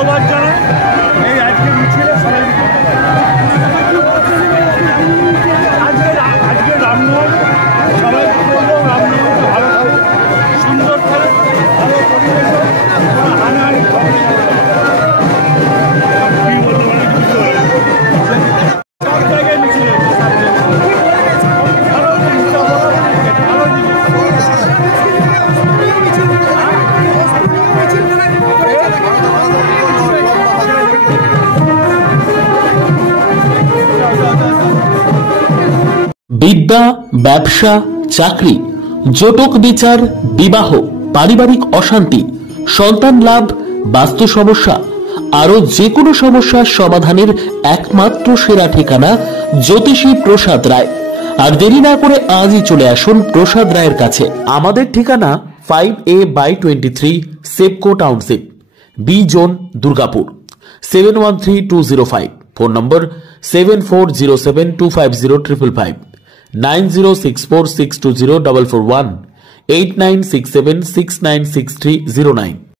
ধন্যবাদ জানাই এই আজকে মিছিলে সবাই আজকে রামনবমী সবাই বলবো রামনবমীতে ভালো থাকে সুন্দর থাকে ভালো পরিবেশ হানাহানি সব জায়গায় মিছিল বিদ্যা, ব্যবসা, চাকরি, জটক বিচার, বিবাহ, পারিবারিক অশান্তি, সন্তান লাভ, বাস্তু সমস্যা আরো যে কোনো সমস্যার সমাধানের একমাত্র সেরা ঠিকানা জ্যোতিষী প্রসাদ রায়। আর দেরি না করে আজই চলে আসুন প্রসাদ রায়ের কাছে। আমাদের ঠিকানা 5A/23 Sepco township, B zone, Durgapur, 713205। Phone number 7407250555, 9064620441, 8967696309।